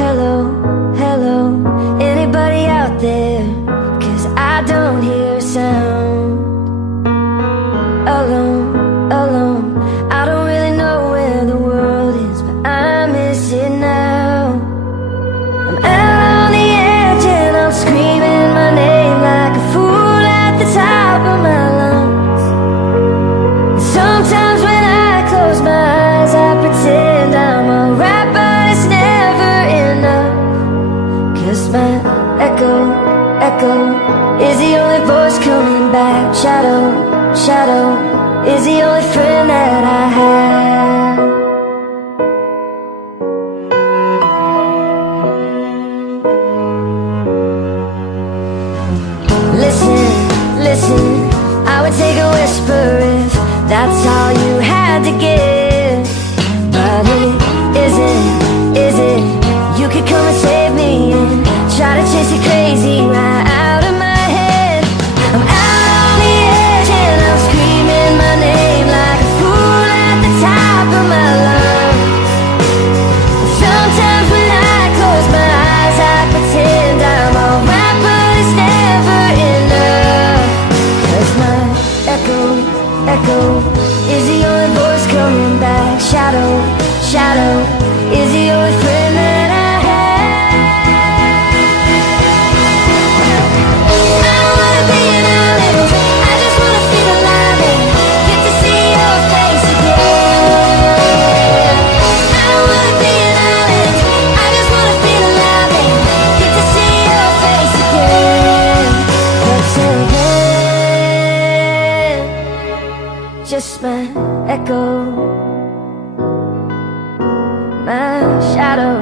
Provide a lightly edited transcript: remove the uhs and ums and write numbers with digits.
Hello, hello, anybody out there? 'Cause I don't hear a sound. Alone, alone, I don't really know where the world is, but I miss it now. I'm out on the edge and I'm screaming my name like a fool at the top of my lungs. Sometimes when I close my eyes I pretend I'm alright, but it's never enough. 'Cause my echo, echo is the only voice coming back. Shadow, shadow is the only friend that I have. Listen, listen, I would take a whisper if that's all you had to give. But it isn't, is it? You could come and save me and try to chase it crazy right out of my head. I'm out on the edge and I'm screaming my name like a fool at the top of my lungs. Sometimes when I close my eyes I pretend I'm alright, but it's never enough. 'Cause my echo, echo is the only voice coming back. Shadow, shadow is the only friend that I have. I don't wanna be an island, I just wanna feel alive and get to see your face again. I don't wanna be an island, I just wanna feel alive and get to see your face again. But till then, just my echo, my shadow.